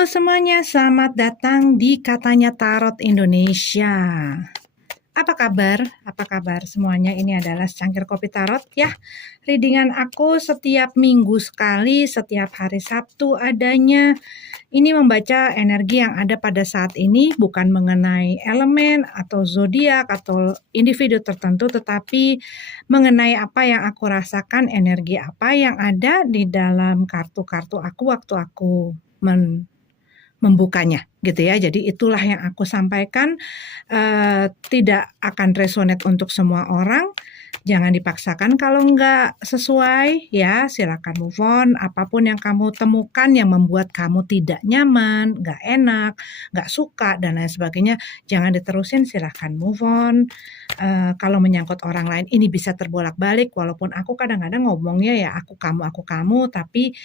Halo semuanya, selamat datang di Katanya Tarot Indonesia. Apa kabar? Apa kabar semuanya? Ini adalah secangkir kopi tarot ya. Readingan aku setiap minggu sekali, setiap hari Sabtu adanya. Ini membaca energi yang ada pada saat ini, bukan mengenai elemen atau zodiak atau individu tertentu, tetapi mengenai apa yang aku rasakan, energi apa yang ada di dalam kartu-kartu aku waktu aku membukanya gitu ya. Jadi itulah yang aku sampaikan, tidak akan resonate untuk semua orang. Jangan dipaksakan kalau nggak sesuai ya, silakan move on. Apapun yang kamu temukan yang membuat kamu tidak nyaman, nggak enak, nggak suka dan lain sebagainya, jangan diterusin, silakan move on. Kalau menyangkut orang lain ini bisa terbolak-balik, walaupun aku kadang-kadang ngomongnya ya aku kamu, tapi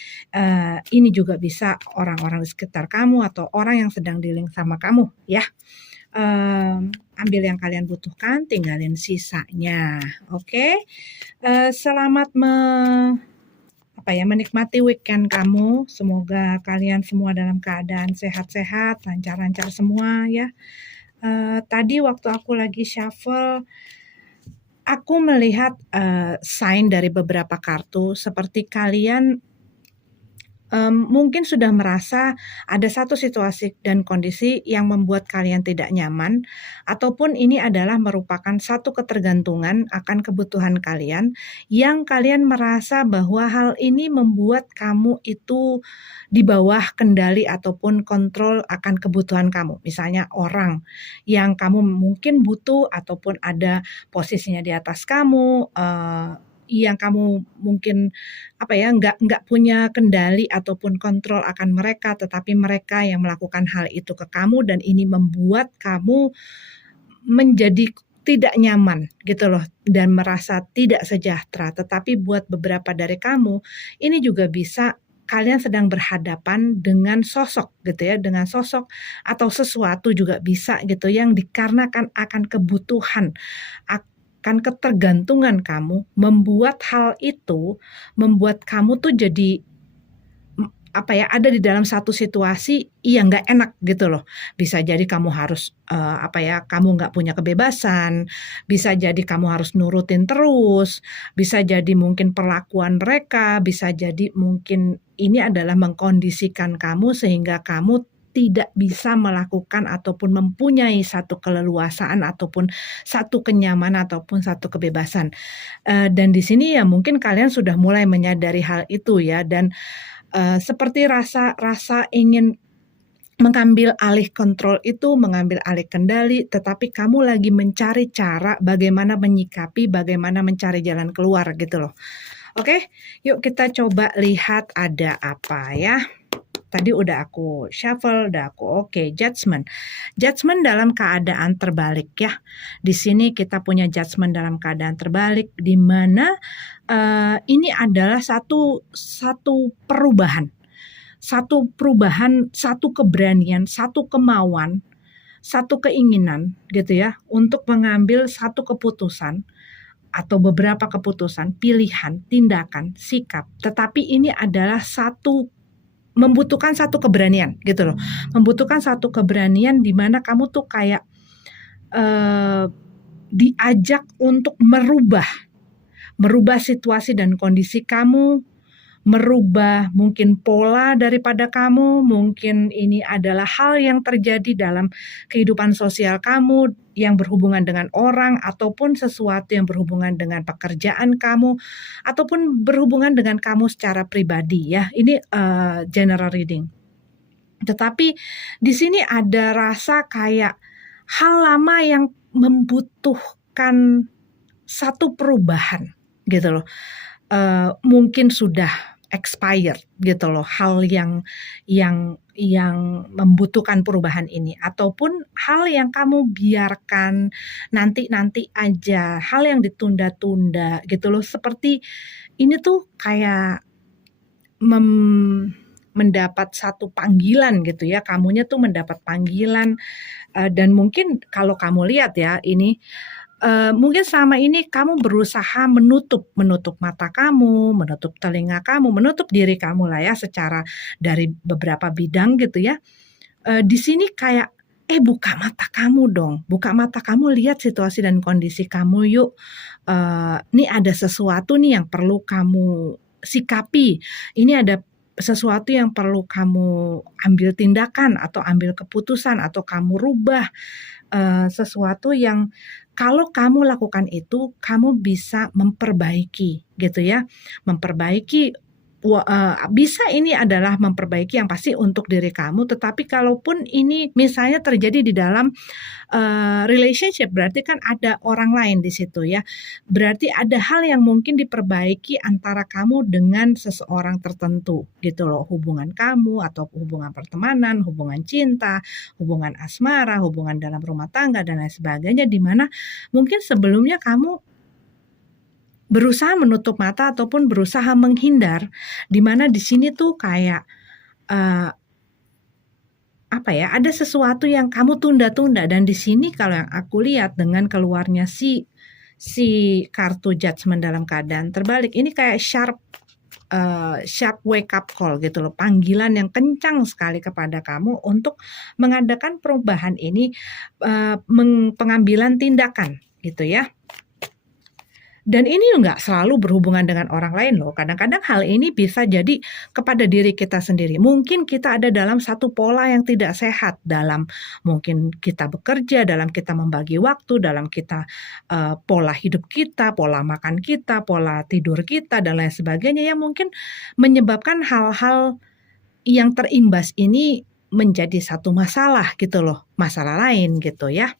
ini juga bisa orang-orang di sekitar kamu atau orang yang sedang dealing sama kamu ya. Ambil yang kalian butuhkan, tinggalin sisanya. Oke. Selamat menikmati weekend kamu. Semoga kalian semua dalam keadaan sehat-sehat, lancar-lancar semua ya. Tadi waktu aku lagi shuffle, aku melihat sign dari beberapa kartu seperti kalian mungkin sudah merasa ada satu situasi dan kondisi yang membuat kalian tidak nyaman, ataupun ini adalah merupakan satu ketergantungan akan kebutuhan kalian, yang kalian merasa bahwa hal ini membuat kamu itu di bawah kendali ataupun kontrol akan kebutuhan kamu. Misalnya orang yang kamu mungkin butuh ataupun ada posisinya di atas kamu, yang kamu mungkin nggak punya kendali ataupun kontrol akan mereka, tetapi mereka yang melakukan hal itu ke kamu dan ini membuat kamu menjadi tidak nyaman gitu loh dan merasa tidak sejahtera. Tetapi buat beberapa dari kamu ini juga bisa kalian sedang berhadapan dengan sosok gitu ya, dengan sosok atau sesuatu juga bisa gitu yang dikarenakan akan kebutuhan, akan ketergantungan kamu, membuat hal itu membuat kamu tuh jadi ada di dalam satu situasi yang nggak enak gitu loh. Bisa jadi kamu harus kamu nggak punya kebebasan, bisa jadi kamu harus nurutin terus, bisa jadi mungkin perlakuan mereka, bisa jadi mungkin ini adalah mengkondisikan kamu sehingga kamu tidak bisa melakukan ataupun mempunyai satu keleluasaan ataupun satu kenyamanan ataupun satu kebebasan. Dan di sini ya mungkin kalian sudah mulai menyadari hal itu ya, dan seperti rasa ingin mengambil alih kontrol itu, mengambil alih kendali, tetapi kamu lagi mencari cara bagaimana menyikapi, bagaimana mencari jalan keluar gitu loh. Oke, yuk kita coba lihat ada apa ya. Tadi udah aku shuffle, Judgment. Judgment dalam keadaan terbalik ya. Di sini kita punya judgment dalam keadaan terbalik, di mana ini adalah satu perubahan, satu keberanian, satu kemauan, satu keinginan gitu ya, untuk mengambil satu keputusan atau beberapa keputusan, pilihan, tindakan, sikap. Tetapi ini adalah membutuhkan satu keberanian gitu loh. Membutuhkan satu keberanian di mana kamu tuh kayak diajak untuk merubah situasi dan kondisi kamu, merubah mungkin pola daripada kamu, mungkin ini adalah hal yang terjadi dalam kehidupan sosial kamu yang berhubungan dengan orang ataupun sesuatu yang berhubungan dengan pekerjaan kamu ataupun berhubungan dengan kamu secara pribadi ya. Ini general reading. Tetapi di sini ada rasa kayak hal lama yang membutuhkan satu perubahan gitu loh. Mungkin sudah expired gitu loh, hal yang membutuhkan perubahan ini, ataupun hal yang kamu biarkan nanti aja, hal yang ditunda-tunda gitu loh. Seperti ini tuh kayak mendapat satu panggilan gitu ya, kamunya tuh mendapat panggilan, dan mungkin kalau kamu lihat ya ini mungkin selama ini kamu berusaha menutup mata kamu, menutup telinga kamu, menutup diri kamu lah ya secara dari beberapa bidang gitu ya. Di sini kayak, buka mata kamu dong, buka mata kamu, lihat situasi dan kondisi kamu yuk. Nih ada sesuatu nih yang perlu kamu sikapi, ini ada sesuatu yang perlu kamu ambil tindakan atau ambil keputusan atau kamu rubah, sesuatu yang kalau kamu lakukan itu, kamu bisa memperbaiki gitu ya, memperbaiki bisa ini adalah memperbaiki yang pasti untuk diri kamu, tetapi kalaupun ini misalnya terjadi di dalam, relationship, berarti kan ada orang lain di situ ya. Berarti ada hal yang mungkin diperbaiki antara kamu dengan seseorang tertentu gitu loh, hubungan kamu atau hubungan pertemanan, hubungan cinta, hubungan asmara, hubungan dalam rumah tangga dan lain sebagainya, di mana mungkin sebelumnya kamu berusaha menutup mata ataupun berusaha menghindar, di mana di sini tuh kayak, ada sesuatu yang kamu tunda-tunda, dan di sini kalau yang aku lihat dengan keluarnya si kartu Judgment dalam keadaan terbalik, ini kayak sharp wake up call gitu loh, panggilan yang kencang sekali kepada kamu untuk mengadakan perubahan ini, pengambilan tindakan gitu ya. Dan ini nggak selalu berhubungan dengan orang lain loh, kadang-kadang hal ini bisa jadi kepada diri kita sendiri. Mungkin kita ada dalam satu pola yang tidak sehat, dalam mungkin kita bekerja, dalam kita membagi waktu, dalam kita pola hidup kita, pola makan kita, pola tidur kita, dan lain sebagainya, yang mungkin menyebabkan hal-hal yang terimbas ini menjadi satu masalah gitu loh, masalah lain gitu ya.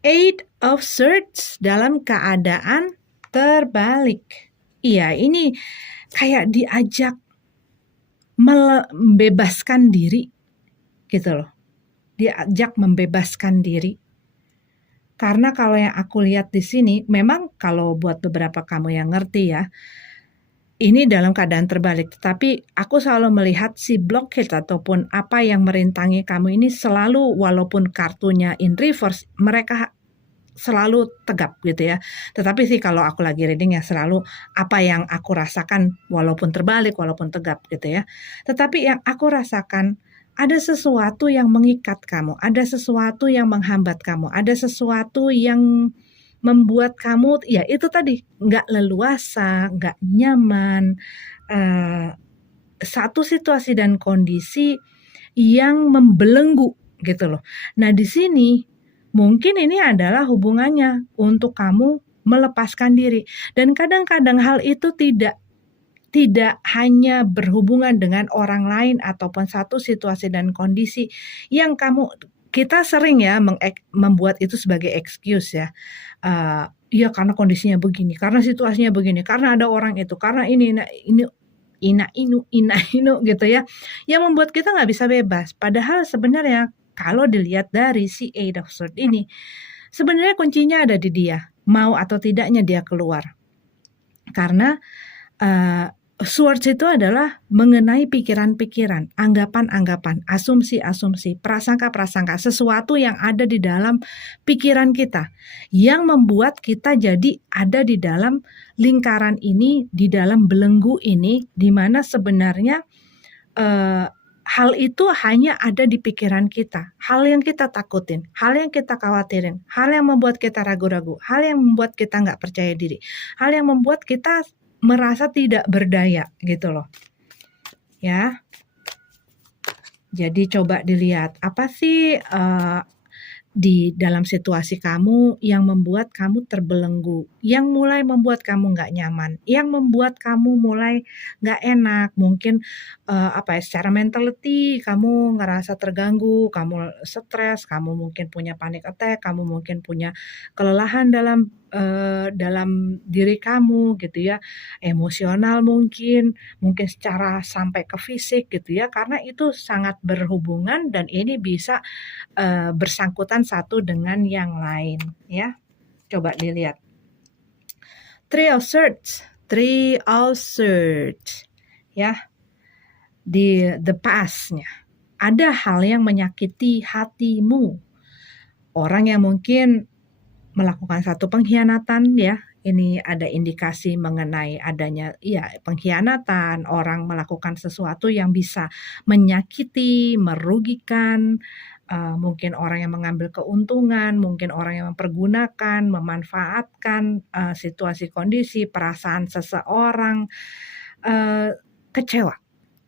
Eight of Swords dalam keadaan terbalik. Iya, ini kayak diajak membebaskan diri gitu loh. Diajak membebaskan diri. Karena kalau yang aku lihat di sini, memang kalau buat beberapa kamu yang ngerti ya, ini dalam keadaan terbalik. Tapi aku selalu melihat si blockade ataupun apa yang merintangi kamu ini selalu, walaupun kartunya in reverse, mereka selalu tegap gitu ya. Tetapi sih kalau aku lagi reading ya selalu apa yang aku rasakan walaupun terbalik, walaupun tegap gitu ya. Tetapi yang aku rasakan, ada sesuatu yang mengikat kamu, ada sesuatu yang menghambat kamu, ada sesuatu yang membuat kamu, ya itu tadi, nggak leluasa, nggak nyaman, satu situasi dan kondisi yang membelenggu gitu loh. Nah di sini mungkin ini adalah hubungannya untuk kamu melepaskan diri, dan kadang-kadang hal itu tidak hanya berhubungan dengan orang lain ataupun satu situasi dan kondisi yang kita sering ya membuat itu sebagai excuse ya. Ya karena kondisinya begini, karena situasinya begini, karena ada orang itu, karena ini ina inu gitu ya, yang membuat kita nggak bisa bebas. Padahal sebenarnya kalau dilihat dari si Eight of Swords ini, sebenarnya kuncinya ada di dia, mau atau tidaknya dia keluar. Karena Swords itu adalah mengenai pikiran-pikiran, anggapan-anggapan, asumsi-asumsi, prasangka-prasangka, sesuatu yang ada di dalam pikiran kita, yang membuat kita jadi ada di dalam lingkaran ini, di dalam belenggu ini, di mana sebenarnya hal itu hanya ada di pikiran kita, hal yang kita takutin, hal yang kita khawatirin, hal yang membuat kita ragu-ragu, hal yang membuat kita nggak percaya diri, hal yang membuat kita merasa tidak berdaya gitu loh ya. Jadi coba dilihat apa sih di dalam situasi kamu yang membuat kamu terbelenggu, yang mulai membuat kamu nggak nyaman, yang membuat kamu mulai nggak enak. Mungkin secara mentality kamu ngerasa terganggu, kamu stres, kamu mungkin punya panic attack, kamu mungkin punya kelelahan dalam diri kamu gitu ya, emosional mungkin secara sampai ke fisik gitu ya, karena itu sangat berhubungan dan ini bisa bersangkutan satu dengan yang lain ya. Coba dilihat Three of Swords ya, di the past-nya ada hal yang menyakiti hatimu, orang yang mungkin melakukan satu pengkhianatan ya, ini ada indikasi mengenai adanya pengkhianatan, orang melakukan sesuatu yang bisa menyakiti, merugikan, mungkin orang yang mengambil keuntungan, mungkin orang yang mempergunakan, memanfaatkan, situasi kondisi, perasaan seseorang, kecewa.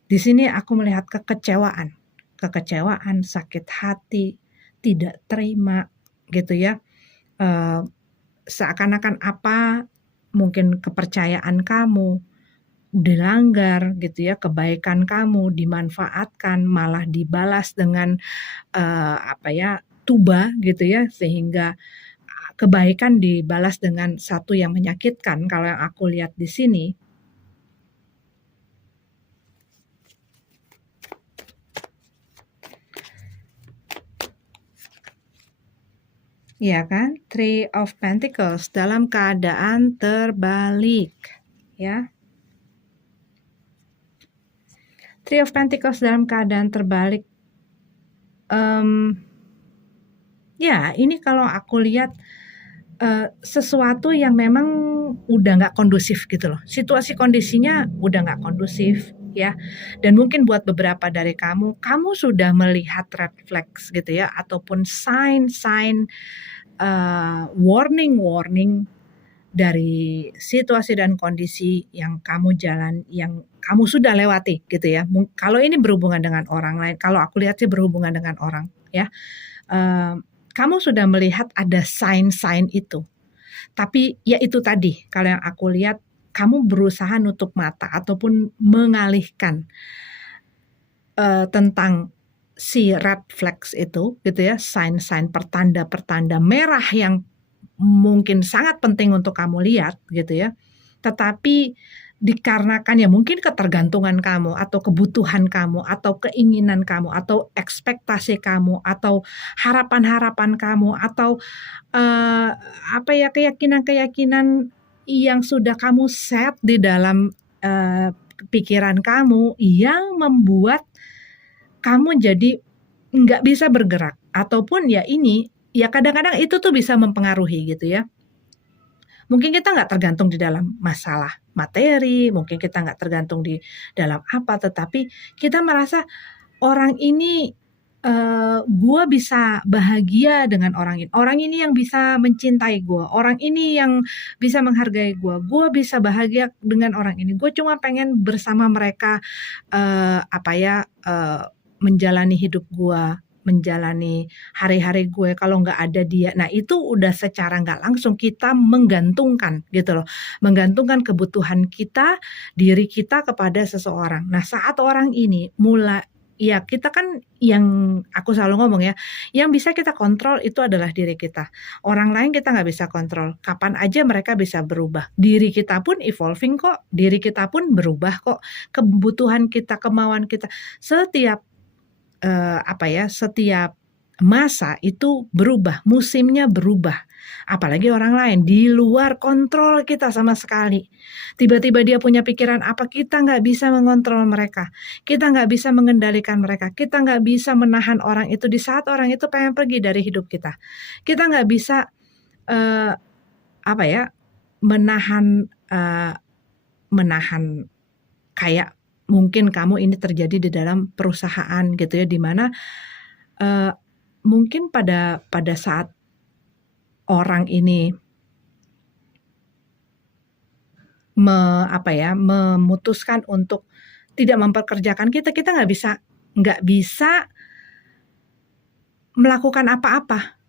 Di sini aku melihat kekecewaan, sakit hati, tidak terima gitu ya. Seakan-akan mungkin kepercayaan kamu dilanggar gitu ya, kebaikan kamu dimanfaatkan, malah dibalas dengan tuba gitu ya, sehingga kebaikan dibalas dengan satu yang menyakitkan kalau yang aku lihat di sini. Ya kan? Three of Pentacles dalam keadaan terbalik, ya. Three of Pentacles dalam keadaan terbalik. Ya, ini kalau aku lihat sesuatu yang memang udah nggak kondusif gitu loh. Situasi kondisinya udah nggak kondusif ya. Dan mungkin buat beberapa dari kamu sudah melihat red flags gitu ya, ataupun sign-sign warning dari situasi dan kondisi yang kamu sudah lewati gitu ya. Kalau ini berhubungan dengan orang lain, kalau aku lihat sih berhubungan dengan orang ya. Kamu sudah melihat ada sign-sign itu. Tapi ya itu tadi, kalau yang aku lihat kamu berusaha nutup mata ataupun mengalihkan tentang si red flags itu gitu ya, sign-sign pertanda-pertanda merah yang mungkin sangat penting untuk kamu lihat gitu ya. Tetapi dikarenakan ya mungkin ketergantungan kamu atau kebutuhan kamu atau keinginan kamu atau ekspektasi kamu atau harapan-harapan kamu atau keyakinan-keyakinan yang sudah kamu set di dalam pikiran kamu yang membuat kamu jadi nggak bisa bergerak, ataupun ya kadang-kadang itu tuh bisa mempengaruhi gitu ya. Mungkin kita nggak tergantung di dalam masalah materi, mungkin kita nggak tergantung di dalam apa, tetapi kita merasa orang ini, gue bisa bahagia dengan orang ini yang bisa mencintai gue, orang ini yang bisa menghargai gue bisa bahagia dengan orang ini, gue cuma pengen bersama mereka, menjalani hidup gue, menjalani hari-hari gue, kalau nggak ada dia. Nah itu udah secara nggak langsung kita menggantungkan gitu loh, menggantungkan kebutuhan kita, diri kita kepada seseorang. Nah saat orang ini ya kita kan, yang aku selalu ngomong ya, yang bisa kita kontrol itu adalah diri kita. Orang lain kita nggak bisa kontrol, kapan aja mereka bisa berubah. Diri kita pun evolving kok, diri kita pun berubah kok. Kebutuhan kita, kemauan kita, setiap setiap masa itu berubah, musimnya berubah. Apalagi orang lain, di luar kontrol kita sama sekali. Tiba-tiba dia punya pikiran apa, kita nggak bisa mengontrol mereka. Kita nggak bisa mengendalikan mereka. Kita nggak bisa menahan orang itu di saat orang itu pengen pergi dari hidup kita. Kita nggak bisa menahan kayak mungkin kamu ini terjadi di dalam perusahaan gitu ya, di mana mungkin pada saat orang ini memutuskan untuk tidak mempekerjakan kita nggak bisa melakukan apa-apa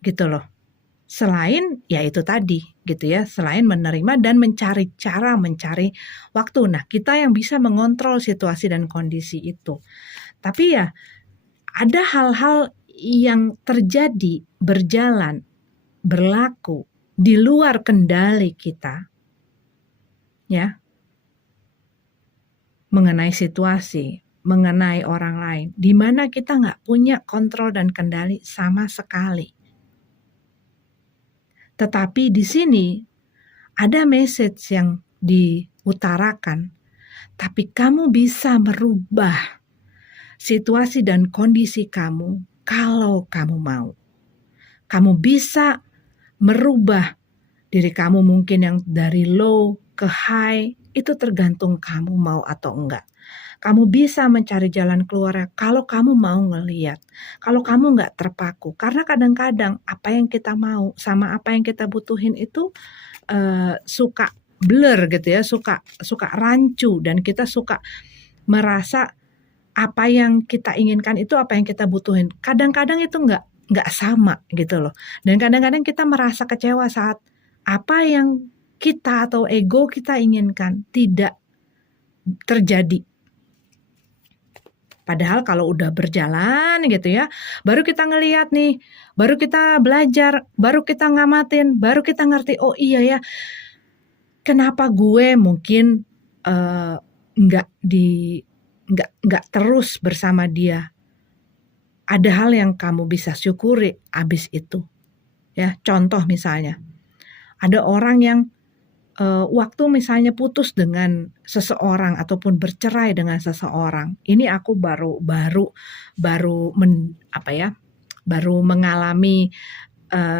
gitu loh. Selain ya itu tadi gitu ya, selain menerima dan mencari waktu. Nah, kita yang bisa mengontrol situasi dan kondisi itu. Tapi ya ada hal-hal yang terjadi, berjalan, berlaku di luar kendali kita ya, mengenai situasi, mengenai orang lain, di mana kita nggak punya kontrol dan kendali sama sekali. Tetapi di sini ada message yang diutarakan, tapi kamu bisa merubah situasi dan kondisi kamu kalau kamu mau. Kamu bisa merubah diri kamu mungkin yang dari low ke high, itu tergantung kamu mau atau enggak. Kamu bisa mencari jalan keluarnya kalau kamu mau ngeliat, kalau kamu nggak terpaku. Karena kadang-kadang apa yang kita mau sama apa yang kita butuhin itu suka blur gitu ya, suka rancu, dan kita suka merasa apa yang kita inginkan itu apa yang kita butuhin. Kadang-kadang itu nggak sama gitu loh. Dan kadang-kadang kita merasa kecewa saat apa yang kita atau ego kita inginkan tidak terjadi. Padahal kalau udah berjalan gitu ya, baru kita ngelihat nih, baru kita belajar, baru kita ngamatin, baru kita ngerti, oh iya ya, kenapa gue mungkin nggak terus bersama dia. Ada hal yang kamu bisa syukuri abis itu. Ya, contoh misalnya, ada orang yang waktu misalnya putus dengan seseorang ataupun bercerai dengan seseorang, ini aku baru mengalami,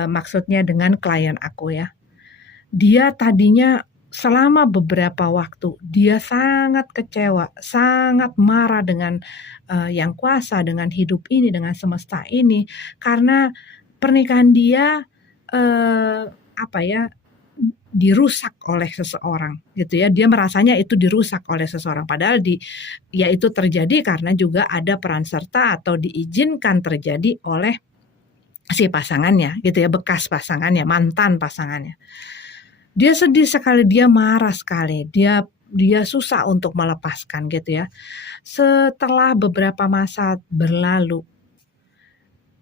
maksudnya dengan klien aku ya. Dia tadinya selama beberapa waktu dia sangat kecewa, sangat marah dengan yang kuasa, dengan hidup ini, dengan semesta ini, karena pernikahan dia dirusak oleh seseorang gitu ya. Dia merasanya itu dirusak oleh seseorang, padahal ya itu terjadi karena juga ada peran serta atau diizinkan terjadi oleh si pasangannya gitu ya, bekas pasangannya, mantan pasangannya. Dia sedih sekali, dia marah sekali, dia susah untuk melepaskan gitu ya. Setelah beberapa masa berlalu,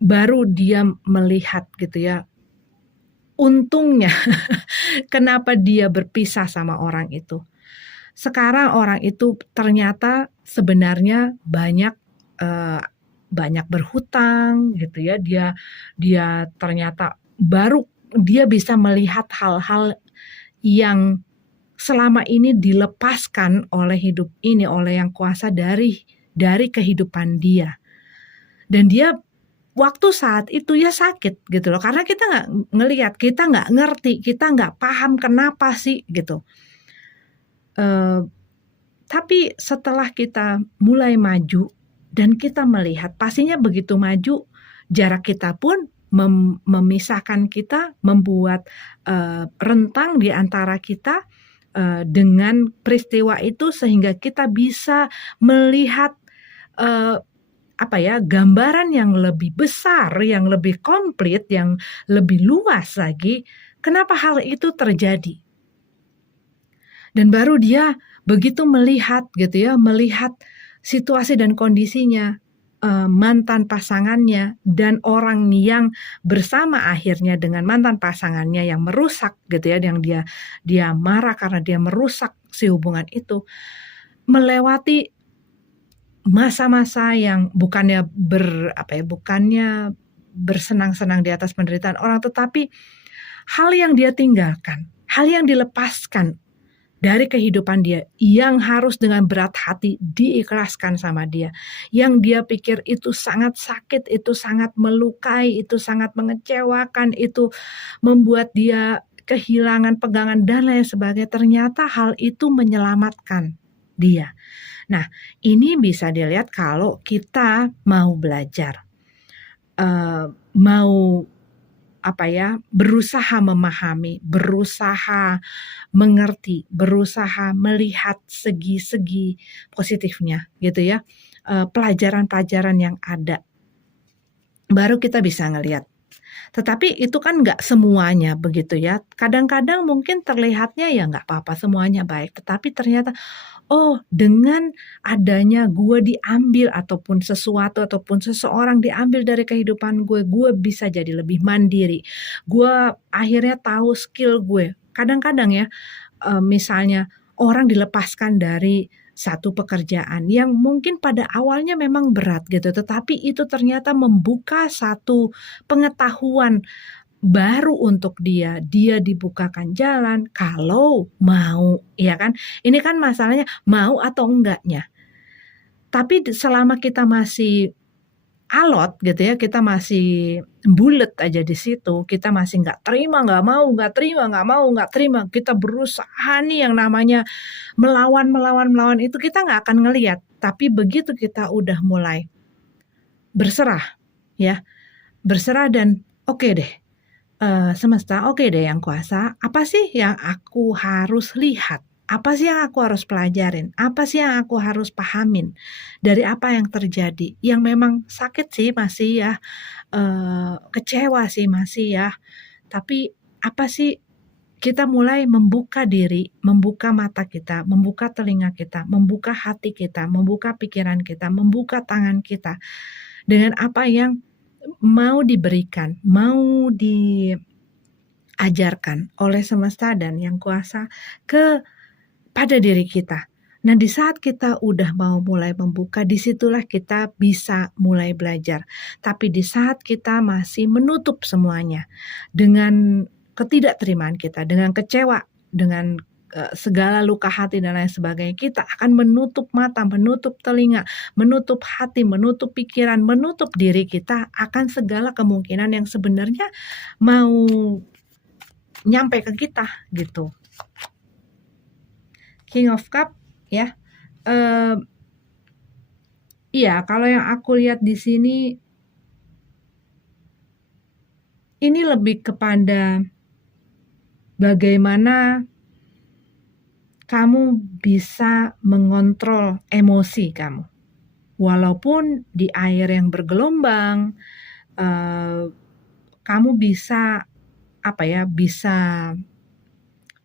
baru dia melihat gitu ya, untungnya kenapa dia berpisah sama orang itu. Sekarang orang itu ternyata sebenarnya banyak berhutang gitu ya. Dia ternyata baru dia bisa melihat hal-hal yang selama ini dilepaskan oleh hidup ini, oleh yang kuasa dari kehidupan dia. Dan dia waktu saat itu ya sakit gitu loh, karena kita nggak ngelihat, kita nggak ngerti, kita nggak paham kenapa sih gitu. Tapi setelah kita mulai maju dan kita melihat, pastinya begitu maju, jarak kita pun memisahkan kita, membuat rentang di antara kita dengan peristiwa itu, sehingga kita bisa melihat gambaran yang lebih besar, yang lebih komplit, yang lebih luas lagi, kenapa hal itu terjadi. Dan baru dia begitu melihat gitu ya, melihat situasi dan kondisinya, mantan pasangannya dan orang yang bersama akhirnya dengan mantan pasangannya yang merusak gitu ya, yang dia marah karena dia merusak si hubungan itu, melewati masa-masa yang bukannya bersenang-senang di atas penderitaan orang, tetapi hal yang dia tinggalkan, hal yang dilepaskan dari kehidupan dia, yang harus dengan berat hati diikhlaskan sama dia, yang dia pikir itu sangat sakit, itu sangat melukai, itu sangat mengecewakan, itu membuat dia kehilangan pegangan dan lain sebagainya. Ternyata hal itu menyelamatkan dia. Nah, ini bisa dilihat kalau kita mau belajar, mau berusaha memahami, berusaha mengerti, berusaha melihat segi-segi positifnya gitu ya, pelajaran-pelajaran yang ada, baru kita bisa ngelihat. Tetapi itu kan nggak semuanya begitu ya. Kadang-kadang mungkin terlihatnya ya nggak apa-apa, semuanya baik. Tetapi ternyata, oh, dengan adanya gue diambil ataupun sesuatu ataupun seseorang diambil dari kehidupan gue bisa jadi lebih mandiri. Gue akhirnya tahu skill gue. Kadang-kadang ya, misalnya orang dilepaskan dari satu pekerjaan yang mungkin pada awalnya memang berat gitu, tetapi itu ternyata membuka satu pengetahuan baru untuk dia dibukakan jalan kalau mau, ya kan? Ini kan masalahnya mau atau enggaknya. Tapi selama kita masih alot gitu ya, kita masih bulet aja di situ, kita masih nggak terima, nggak mau, nggak terima, nggak mau, nggak terima, kita berusaha nih yang namanya melawan itu kita nggak akan ngelihat. Tapi begitu kita udah mulai berserah, ya, berserah dan oke deh, semesta, oke deh yang kuasa, apa sih yang aku harus lihat? Apa sih yang aku harus pelajarin? Apa sih yang aku harus pahamin dari apa yang terjadi? Yang memang sakit sih masih ya, kecewa sih masih ya, tapi apa sih kita mulai membuka diri, membuka mata kita, membuka telinga kita, membuka hati kita, membuka pikiran kita, membuka tangan kita dengan apa yang mau diberikan, mau diajarkan oleh semesta dan yang kuasa pada diri kita. Nah, di saat kita udah mau mulai membuka, disitulah kita bisa mulai belajar. Tapi di saat kita masih menutup semuanya dengan ketidakterimaan kita, dengan kecewa, dengan segala luka hati dan lain sebagainya, kita akan menutup mata, menutup telinga, menutup hati, menutup pikiran, menutup diri kita akan segala kemungkinan yang sebenarnya mau nyampe ke kita gitu. King of Cup ya. Iya, kalau yang aku lihat di sini ini lebih kepada bagaimana kamu bisa mengontrol emosi kamu. Walaupun di air yang bergelombang, kamu bisa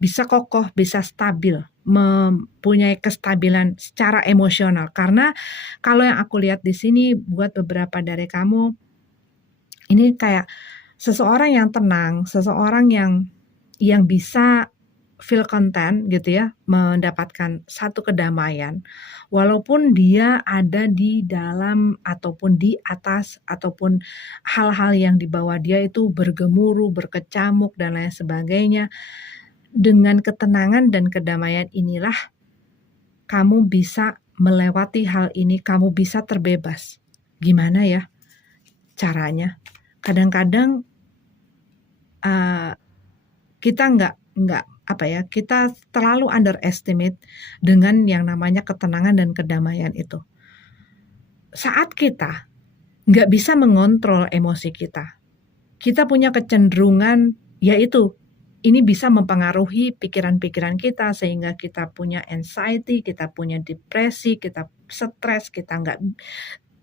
bisa kokoh, bisa stabil, mempunyai kestabilan secara emosional. Karena kalau yang aku lihat di sini buat beberapa dari kamu, ini kayak seseorang yang tenang, seseorang yang bisa feel content gitu ya, mendapatkan satu kedamaian, walaupun dia ada di dalam ataupun di atas ataupun hal-hal yang di bawah dia itu bergemuruh, berkecamuk dan lain sebagainya. Dengan ketenangan dan kedamaian inilah kamu bisa melewati hal ini, kamu bisa terbebas. Gimana ya caranya? Kadang-kadang kita kita terlalu underestimate dengan yang namanya ketenangan dan kedamaian itu. Saat kita nggak bisa mengontrol emosi kita, kita punya kecenderungan yaitu ini bisa mempengaruhi pikiran-pikiran kita sehingga kita punya anxiety, kita punya depresi, kita stres,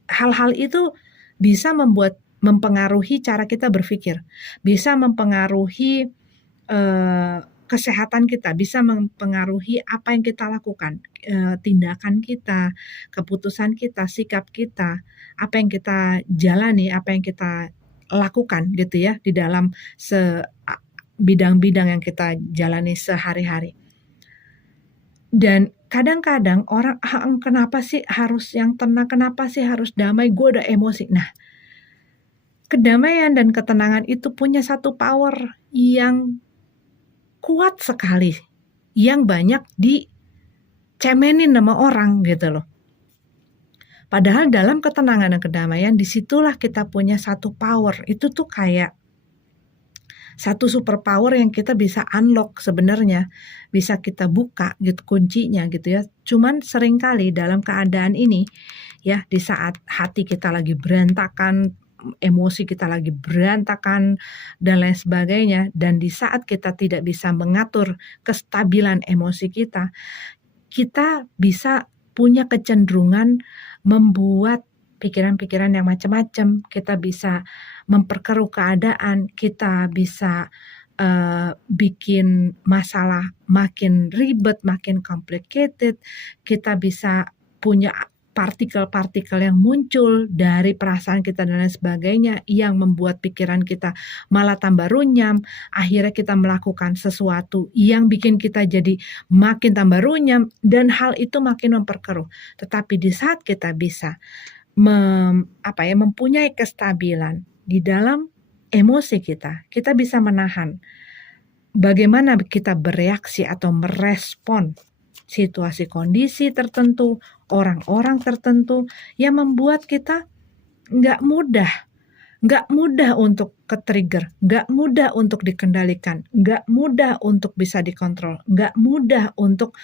hal-hal itu bisa mempengaruhi cara kita berpikir, bisa mempengaruhi kesehatan kita, bisa mempengaruhi apa yang kita lakukan, tindakan kita, keputusan kita, sikap kita, apa yang kita jalani, apa yang kita lakukan gitu ya di dalam bidang-bidang yang kita jalani sehari-hari. Dan kadang-kadang orang, kenapa sih harus yang tenang, kenapa sih harus damai, gue udah emosi. Nah, kedamaian dan ketenangan itu punya satu power yang kuat sekali, yang banyak dicemenin sama orang gitu loh. Padahal dalam ketenangan dan kedamaian, disitulah kita punya satu power, itu tuh kayak satu super power yang kita bisa unlock sebenarnya, bisa kita buka gitu kuncinya gitu ya. Cuman seringkali dalam keadaan ini ya, di saat hati kita lagi berantakan, emosi kita lagi berantakan dan lain sebagainya, dan di saat kita tidak bisa mengatur kestabilan emosi kita bisa punya kecenderungan membuat pikiran-pikiran yang macam-macam, kita bisa memperkeruh keadaan, kita bisa bikin masalah makin ribet, makin complicated, kita bisa punya partikel-partikel yang muncul dari perasaan kita dan lain sebagainya yang membuat pikiran kita malah tambah runyam, akhirnya kita melakukan sesuatu yang bikin kita jadi makin tambah runyam dan hal itu makin memperkeruh. Tetapi di saat kita bisa mempunyai kestabilan di dalam emosi kita bisa menahan bagaimana kita bereaksi atau merespon situasi kondisi tertentu, orang-orang tertentu yang membuat kita nggak mudah. Nggak mudah untuk ke-trigger, nggak mudah untuk dikendalikan, nggak mudah untuk bisa dikontrol, nggak mudah untuk,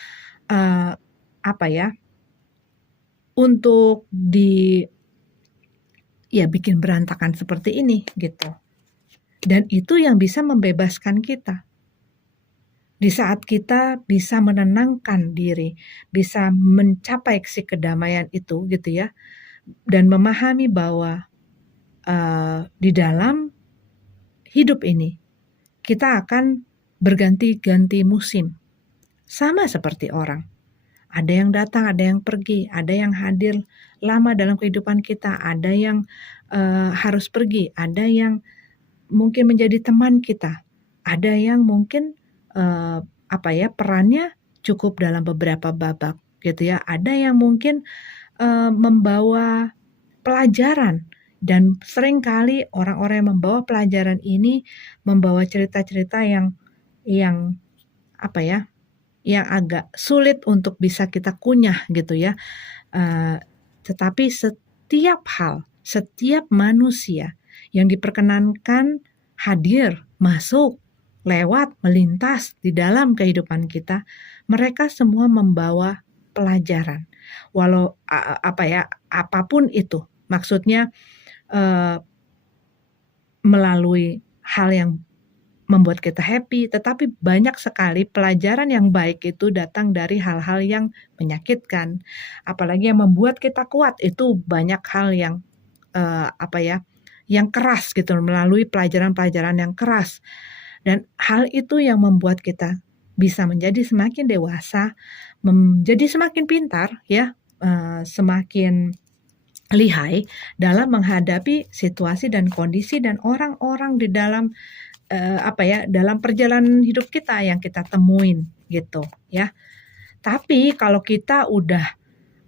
apa ya, untuk bikin berantakan seperti ini, gitu. Dan itu yang bisa membebaskan kita. Di saat kita bisa menenangkan diri, bisa mencapai si kedamaian itu, gitu ya, dan memahami bahwa, di dalam hidup ini, kita akan berganti-ganti musim. Sama seperti orang. Ada yang datang, ada yang pergi, ada yang hadir lama dalam kehidupan kita, ada yang harus pergi, ada yang mungkin menjadi teman kita, ada yang mungkin perannya cukup dalam beberapa babak gitu ya, ada yang mungkin membawa pelajaran. Dan seringkali orang-orang yang membawa pelajaran ini membawa cerita-cerita yang agak sulit untuk bisa kita kunyah gitu ya. Tetapi setiap hal, setiap manusia yang diperkenankan hadir, masuk, lewat, melintas di dalam kehidupan kita, mereka semua membawa pelajaran. Walau apapun itu, maksudnya melalui hal yang membuat kita happy, tetapi banyak sekali pelajaran yang baik itu datang dari hal-hal yang menyakitkan, apalagi yang membuat kita kuat, itu banyak hal yang yang keras gitu, melalui pelajaran-pelajaran yang keras. Dan hal itu yang membuat kita bisa menjadi semakin dewasa, menjadi semakin pintar ya, semakin lihai dalam menghadapi situasi dan kondisi dan orang-orang di dalam dalam perjalanan hidup kita yang kita temuin gitu ya. Tapi kalau kita udah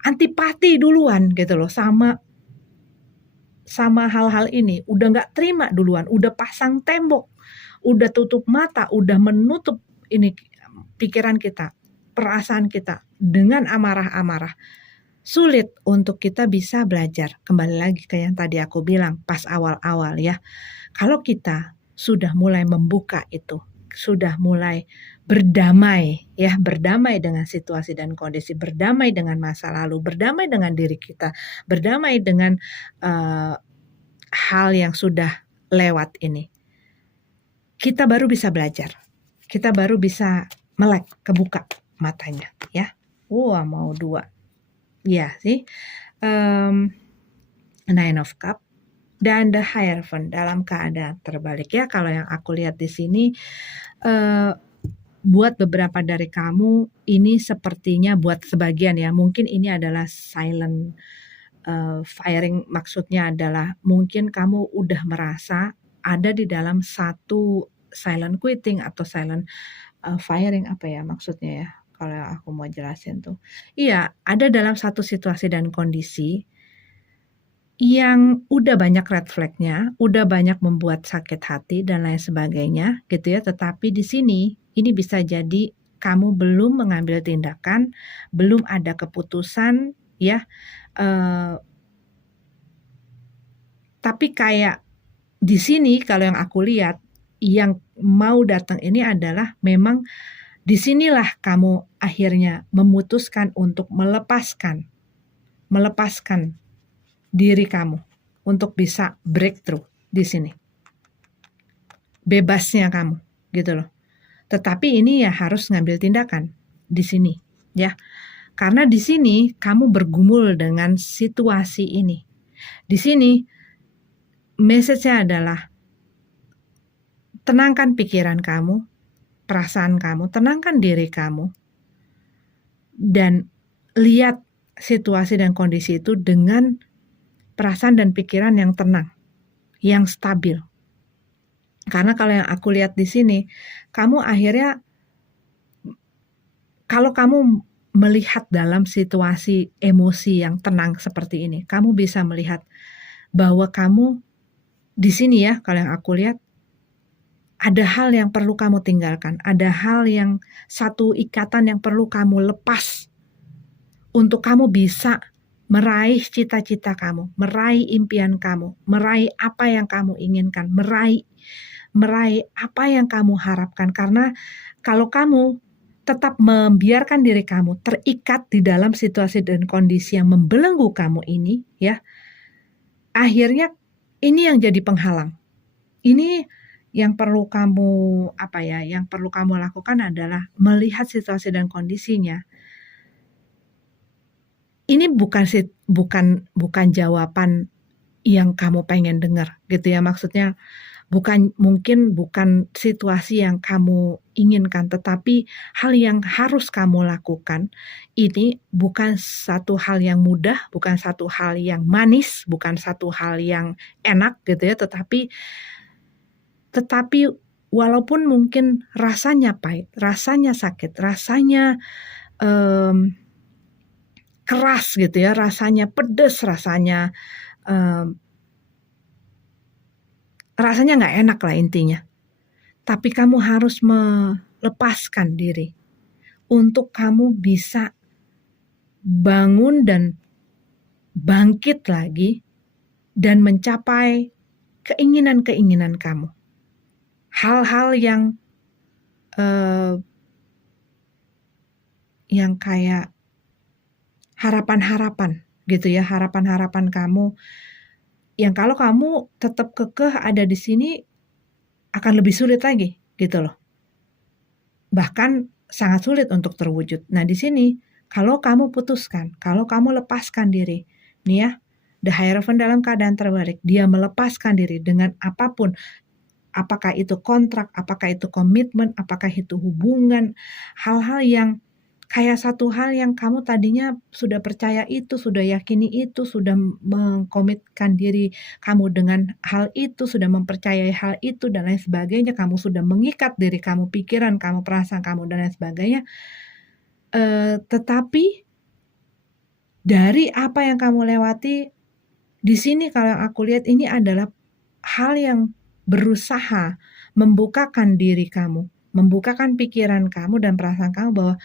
antipati duluan gitu loh sama hal-hal ini, udah nggak terima duluan, udah pasang tembok, udah tutup mata, udah menutup ini pikiran kita, perasaan kita dengan amarah-amarah, sulit untuk kita bisa belajar. Kembali lagi ke yang tadi aku bilang pas awal-awal ya. Kalau kita sudah mulai membuka itu, sudah mulai berdamai dengan situasi dan kondisi, berdamai dengan masa lalu, berdamai dengan diri kita, berdamai dengan hal yang sudah lewat ini. Kita baru bisa belajar. Kita baru bisa melek, kebuka matanya ya. Wah, mau 2. Ya sih, Nine of Cup dan the Hierophant dalam keadaan terbalik ya. Kalau yang aku lihat di sini, buat beberapa dari kamu ini sepertinya, buat sebagian ya, mungkin ini adalah silent firing. Maksudnya adalah mungkin kamu udah merasa ada di dalam satu silent quitting atau silent firing, apa ya maksudnya ya, kalau aku mau jelasin tuh. Iya, ada dalam satu situasi dan kondisi yang udah banyak red flag-nya, udah banyak membuat sakit hati dan lain sebagainya gitu ya. Tetapi di sini ini bisa jadi kamu belum mengambil tindakan, belum ada keputusan ya. Tapi kayak di sini kalau yang aku lihat, yang mau datang ini adalah memang disinilah kamu akhirnya memutuskan untuk melepaskan diri kamu untuk bisa breakthrough di sini. Bebasnya kamu gitu loh. Tetapi ini ya harus ngambil tindakan di sini ya. Karena di sini kamu bergumul dengan situasi ini. Di sini message-nya adalah tenangkan pikiran kamu, perasaan kamu, tenangkan diri kamu, dan lihat situasi dan kondisi itu dengan perasaan dan pikiran yang tenang, yang stabil. Karena kalau yang aku lihat di sini, kamu akhirnya, kalau kamu melihat dalam situasi emosi yang tenang seperti ini, kamu bisa melihat bahwa kamu di sini ya, kalau yang aku lihat, ada hal yang perlu kamu tinggalkan, ada hal yang, satu ikatan yang perlu kamu lepas untuk kamu bisa meraih cita-cita kamu, meraih impian kamu, meraih apa yang kamu inginkan, meraih apa yang kamu harapkan. Karena kalau kamu tetap membiarkan diri kamu terikat di dalam situasi dan kondisi yang membelenggu kamu ini, ya, akhirnya ini yang jadi penghalang. Ini yang perlu kamu yang perlu kamu lakukan adalah melihat situasi dan kondisinya. Ini bukan jawaban yang kamu pengen dengar gitu ya, maksudnya mungkin bukan situasi yang kamu inginkan, tetapi hal yang harus kamu lakukan ini bukan satu hal yang mudah, bukan satu hal yang manis, bukan satu hal yang enak gitu ya, tetapi walaupun mungkin rasanya pahit, rasanya sakit, rasanya keras gitu ya, rasanya pedes, rasanya nggak enak lah intinya. Tapi kamu harus melepaskan diri untuk kamu bisa bangun dan bangkit lagi dan mencapai keinginan-keinginan kamu. Hal-hal yang kayak harapan-harapan gitu ya, harapan-harapan kamu yang kalau kamu tetap kekeh ada di sini akan lebih sulit lagi gitu loh. Bahkan sangat sulit untuk terwujud. Nah, di sini kalau kamu putuskan, kalau kamu lepaskan diri, nih ya, the Hierophant dalam keadaan terbalik, dia melepaskan diri dengan apapun, apakah itu kontrak, apakah itu komitmen, apakah itu hubungan, hal-hal yang kayak satu hal yang kamu tadinya sudah percaya itu, sudah yakini itu, sudah mengkomitkan diri kamu dengan hal itu, sudah mempercayai hal itu dan lain sebagainya, kamu sudah mengikat diri kamu, pikiran kamu, perasaan kamu dan lain sebagainya. Tetapi dari apa yang kamu lewati di sini, kalau yang aku lihat ini adalah hal yang berusaha membukakan diri kamu, membukakan pikiran kamu dan perasaan kamu bahwa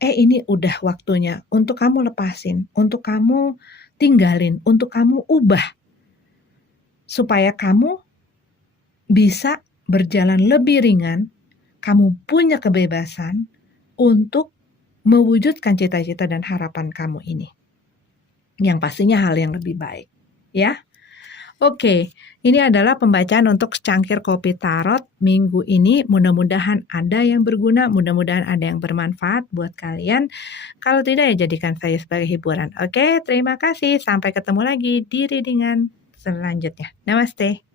ini udah waktunya untuk kamu lepasin, untuk kamu tinggalin, untuk kamu ubah. Supaya kamu bisa berjalan lebih ringan, kamu punya kebebasan untuk mewujudkan cita-cita dan harapan kamu ini. Yang pastinya hal yang lebih baik, ya. Oke, ini adalah pembacaan untuk secangkir kopi tarot minggu ini. Mudah-mudahan ada yang berguna, mudah-mudahan ada yang bermanfaat buat kalian. Kalau tidak ya jadikan saya sebagai hiburan. Oke, terima kasih. Sampai ketemu lagi di readingan selanjutnya. Namaste.